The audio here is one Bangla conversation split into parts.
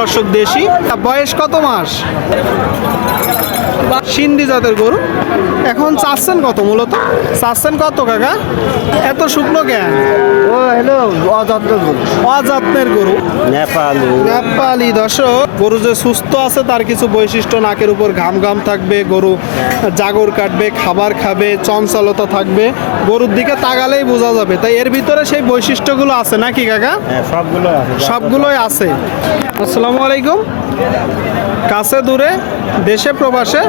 দর্শক দেশি। বয়স কত মাস? সিন্ধি জাতের গরু। এখন চাচ্ছেন কত মূলত? চাচ্ছেন কত কাকা? এত শুকনো কেন? ও হ্যালো অযত্ন গরু। অযত্নের গরু। নেপালি। নেপালি দর্শক গরু যে সুস্থ আছে তার কিছু বৈশিষ্ট্য নাকের উপর ঘাম ঘাম থাকবে গরু জাগর কাটবে খাবার খাবে চঞ্চলতা থাকবে গরুর দিকে তাকালেই বোঝা যাবে। তাই এর ভিতরে সেই বৈশিষ্ট্যগুলো আছে নাকি কাকা? হ্যাঁ সবগুলো সবগুলোই আছে। আসসালামু আলাইকুম। কাছে, দূরে, দেশে, প্রবাসে,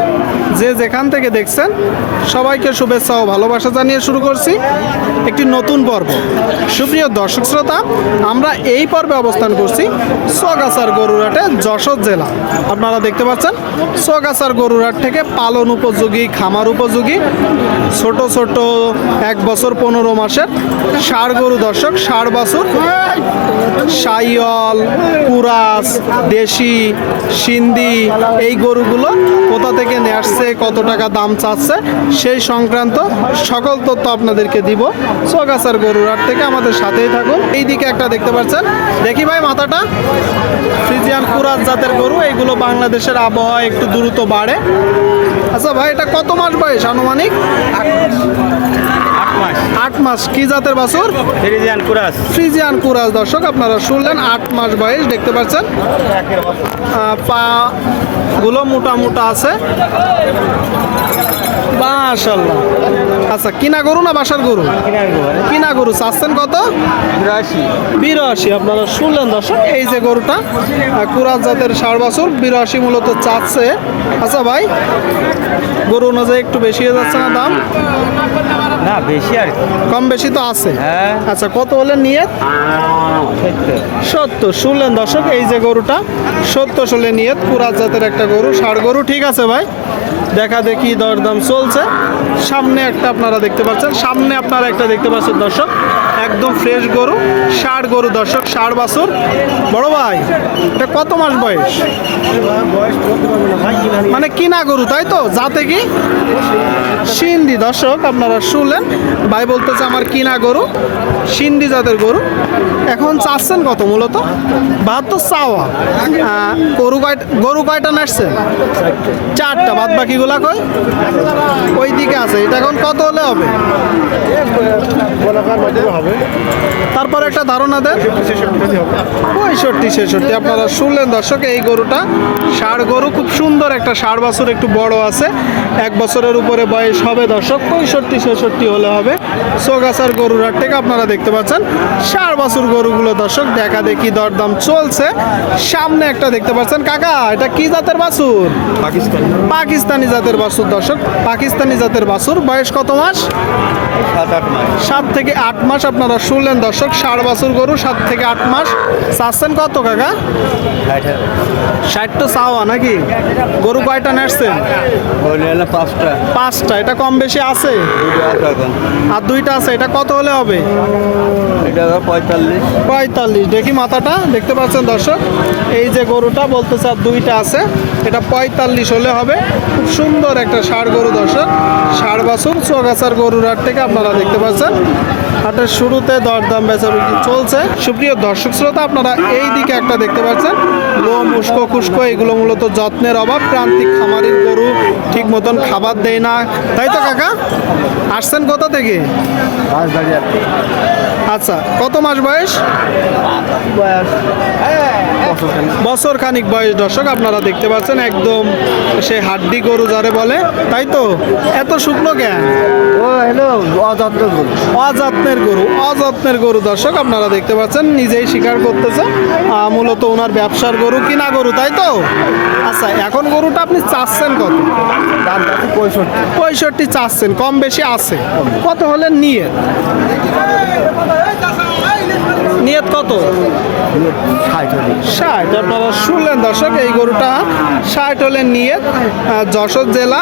যে যেখান থেকে দেখছেন, সবাইকে শুভেচ্ছা ও ভালোবাসা জানিয়ে শুরু করছি একটি নতুন পর্ব। সুপ্রিয় দর্শক শ্রোতা, আমরা এই পর্বে অবস্থান করছি সোগাছার গরুরহাটে যশোর জেলা। আপনারা দেখতে পাচ্ছেন, সোগাছার গরুরহাট থেকে পালন উপযোগী, খামার উপযোগী, ছোট ছোট, এক বছর পনেরো মাসের ষাড় গরু দর্শক, ষাড় বাছুর সাইয়ল কুরাস, দেশি, সিন্ধি এই গরুগুলো কোথা থেকে নিয়ে আসছে, কত টাকা দাম চাচ্ছে, সেই সংক্রান্ত সকল তথ্য আপনাদেরকে দিব। সোগাছার গরুর হাট থেকে আমাদের সাথেই থাকুন। এই দিকে একটা দেখতে পাচ্ছেন। দেখি ভাই মাথাটা। ফ্রিজিয়ান কুরাস জাতের গরু, এইগুলো বাংলাদেশের আবহাওয়া একটু দ্রুত বাড়ে। আচ্ছা ভাই, এটা কত মাস বয়স আনুমানিক? আট মাস কি জাতের বাছুর? ফ্রিজিয়ান কুরাস। ফ্রিজিয়ান কুরাস দর্শক আপনারা শুনলেন আট মাস বয়স দেখতে পাচ্ছেন। পা গুলো মোটা মোটা আছে। মাশাল্লাহ আচ্ছা কিনা গরু না বাসার গরু? কিনা গরু চাচ্ছেন কত? বিরাশি। বিরাশি আপনারা শুনলেন দর্শক এই যে গরুটা কুরাস জাতের ষাট বছর বিরাশি মূলত চাচ্ছে। আচ্ছা ভাই গরু অনুযায়ী একটু বেশি হয়ে যাচ্ছে না দাম? না বেশি আর কম বেশি তো আছে। হ্যাঁ। আচ্ছা কত হলে নিয়ে সত্তর। শুনলেন দর্শক এই যে গরুটা সত্তর ষোলে নিয়ে পুরাত জাতের একটা গরু ষাড় গরু ঠিক আছে ভাই? দেখা দেখি দরদাম চলছে। সামনে একটা আপনারা দেখতে পাচ্ছেন, সামনে আপনারা একটা দেখতে পাচ্ছেন দর্শক, একদম ফ্রেশ গরু ষাট গরু দর্শক ষাট বাছুর। বড় ভাই, এটা কত মাস বয়স? বয়স মানে কিনা গরু তাই তো? যাতে কি? সিন্ধি। দর্শক আপনারা শুনলেন ভাই বলতেছে আমার কিনা গরু? সিন্ধি জাতের গরু। এখন চাচ্ছেন কত মূলত? বাহাত্তর চাওয়া। আহ, গরু কয়টা গরু কয়টা নাচছে চারটা। বাদ বাকিগুলা কই ওই দিকে আছে। এটা এখন কত হলে হবে? তারপর একটা ধারণা দেন। পঁয়ষট্টি ছেষট্টি। আপনারা শুনলেন দর্শক এই গরুটা ষাড় গরু। খুব সুন্দর একটা ষাড় বছর একটু বড় আছে এক বছরের উপরে বয়স হবে দর্শক পঁয়ষট্টি ছেষট্টি হলে হবে। সোগাছার গরুর হাট থেকে আপনারা দেখতে পাচ্ছেন ষাড় বছর গরুগুলো দর্শক দেখা দেখি দরদাম চলছে। সামনে একটা দেখতে পাচ্ছেন কাকা এটা কি জাতের বাছুর? পাকিস্তান। পাকিস্তানি জাতের বাছুর দর্শক পাকিস্তানি জাতের বাছুর বয়স কত মাস। সাত থেকে আট মাস আপনারা শুনলেন দর্শক ষাট বছর গরু সাত থেকে আট মাস। চাচ্ছেন কত কাকা? ষাট। ষাট তো চাওয়া নাকি? গরু কয়টা নাড়ছেন পাঁচটা। পাঁচটা এটা কম বেশি আছে? আর দুইটা আছে এটা কত হলে হবে? পঁয়তাল্লিশ। পঁয়তাল্লিশ দেখি মাথাটা দেখতে পাচ্ছেন দর্শক? এই যে গরুটা বলতেছে আর দুইটা আছে এটা পঁয়তাল্লিশ হলে হবে। খুব সুন্দর একটা ষাড় গরু দর্শক। ষাড় বাছুর চোগাছার গরুর হাট থেকে আপনারা দেখতে পাচ্ছেন। হাটের শুরুতে দরদাম বেচাবিক্রি চলছে। সুপ্রিয় দর্শক শ্রোতা, আপনারা এই দিকে একটা দেখতে পাচ্ছেন। লোম, উস্কো, খুস্কো, এগুলো মূলত যত্নের অভাব। প্রান্তিক খামারির গরু ঠিক মতন খাবার দেয় না। তাই তো কাকা, আসছেন কোথা থেকে? আচ্ছা কত মাস বয়স? বছর খানিক। বয়স। দর্শক আপনারা দেখতে পাচ্ছেন একদম সে হাড্ডি গরু যারে বলে তাই তো? এত শুকনো জ্ঞান ও হ্যালো অযত্ন গরু। অযত্নের গরু অযত্নের গরু। দর্শক আপনারা দেখতে পাচ্ছেন নিজেই স্বীকার করতেছে। মূলত ওনার ব্যবসার গরু কিনা গরু তাই তো? আচ্ছা এখন গরুটা আপনি চাচ্ছেন কত? পঁয়ষট্টি। পঁয়ষট্টি চাচ্ছেন কম বেশি আছে। কত হলে নিয়ে? নিয়ত কত? ষাট আপনারা শুনলেন দর্শক এই গরুটা ষাট হলেন নিয়ে যশোর জেলা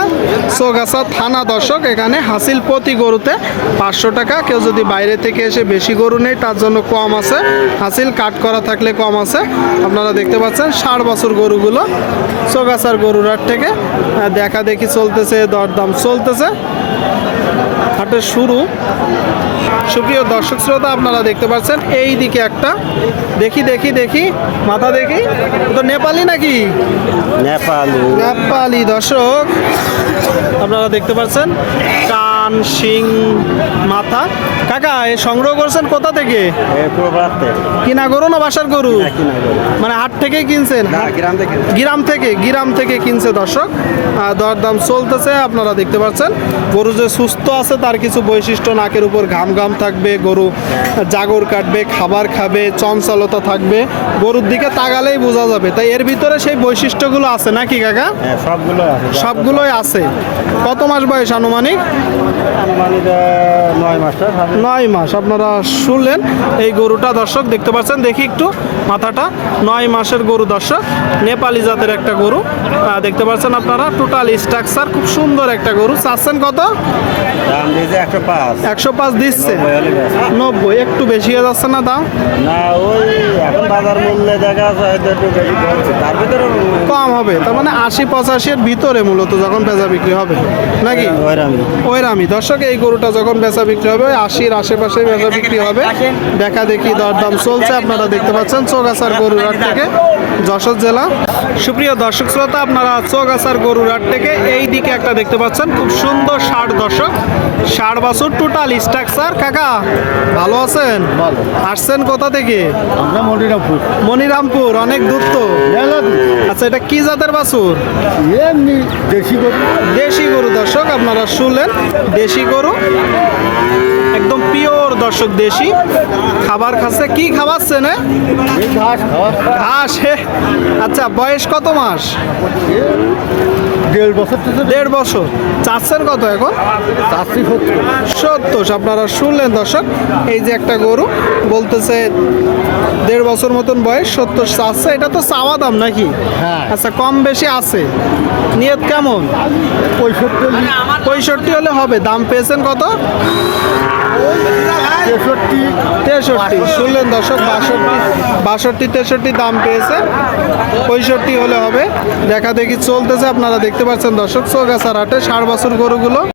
সোগাছা থানা দর্শক এখানে হাসিল প্রতি গরুতে পাঁচশো টাকা। কেউ যদি বাইরে থেকে এসে বেশি গরু নেই তার জন্য কম আছে। হাসিল কাট করা থাকলে কম আছে। আপনারা দেখতে পাচ্ছেন ষাট বছর গরুগুলো সোগাছার গরুর হাট থেকে দেখা দেখি চলতেছে দরদাম চলতেছে। হাটের শুরু। সুপ্রিয় দর্শক শ্রোতা আপনারা দেখতে পাচ্ছেন এই দিকে একটা। দেখি দেখি দেখি মাথা দেখি। তো নেপালি নাকি? নেপালি। নেপালি দর্শক আপনারা দেখতে পাচ্ছেন কান শিং মাথা। কাকা এ সংগ্রহ করছেন কোথা থেকে? কিনা গরু না বাসার গরু? মানে হাট থেকেই কিনছেন? গ্রাম থেকে গ্রাম থেকে গ্রাম থেকে কিনছে দর্শক। আর দরদাম চলতেছে আপনারা দেখতে পাচ্ছেন। গরু যে সুস্থ আছে তার কিছু বৈশিষ্ট্য নাকের উপর ঘাম ঘাম থাকবে গরু জাগর কাটবে খাবার খাবে চঞ্চলতা থাকবে। গরুর দিকে তাকালেই বোঝা যাবে। তাই এর ভিতরে সেই বৈশিষ্ট্যগুলো আছে নাকি কাকা? হ্যাঁ সবগুলো সবগুলোই আছে। কত মাস বয়স আনুমানিক? মানে নয় মাস আপনারা শুনলেন এই গরুটা। দর্শক দেখতে পাচ্ছেন? দেখি একটু মাথাটা। নয় মাসের গরু দর্শক। নেপালি জাতের একটা গরু। দেখতে পাচ্ছেন আপনারা? টোটাল স্ট্রাকচার খুব সুন্দর একটা গরু। চাচ্ছেন কত? একশো পাঁচ। দিচ্ছে। নব্বই একটু বেশি হয়ে যাচ্ছে না দাম? না ওই এখন বাজার মূল্যে দেখা কম হবে। তার মানে আশি পঁচাশির ভিতরে মূলত যখন বেচা বিক্রি হবে। নাকি? ওইরামি ওইরামি দর্শক এই গরুটা যখন বেচা বিক্রি হবে আশির আশেপাশে বেচা বিক্রি হবে। দেখা দেখি দরদাম চলছে আপনারা দেখতে পাচ্ছেন চৌগাছার গরুরহাট থেকে যশোর জেলা। সুপ্রিয় দর্শক শ্রোতা আপনারা চৌগাছার গরুরহাট থেকে এই দিকে একটা দেখতে পাচ্ছেন খুব সুন্দর ষাট দর্শক। ষাট বছর টোটাল স্ট্রাকচার কাকা ভালো আছেন? ভালো। আসছেন কোথা থেকে? মনিরামপুর। মনিরামপুর অনেক দূর তো। আচ্ছা এটা কি জাতের বাছুর? দেশি গরু। দেশি গরু দর্শক আপনারা শুনলেন। দেশি গরু। একদম পিওর দর্শক দেশি। খাবার খাচ্ছে। কি খাওয়াচ্ছে না ঘাস। আচ্ছা বয়স কত মাস? দেড় বছর দেড় বছর। চাচ্ছেন কত এখন? সত্তর। সত্তর। আপনারা শুনলেন দর্শক এই যে একটা গরু বলতেছে দেড় বছর মতন বয়স সত্তর চাচ্ছে। এটা তো চাওয়া দাম নাকি? হ্যাঁ। আচ্ছা কম বেশি আছে। নিয়ত কেমন? পঁয়ষট্টি পঁয়ষট্টি হলে হবে। দাম পেয়েছেন কত? তেষট্টি তেষট্টি। শুনলেন দর্শক, বাষট্টি বাষট্টি, তেষট্টি দাম পেয়েছে। পঁয়ষট্টি হলে হবে। দেখা দেখি চলতেছে, আপনারা দেখতে পাচ্ছেন দর্শক, চৌগাছার হাটে ষাট বছর গরুগুলো।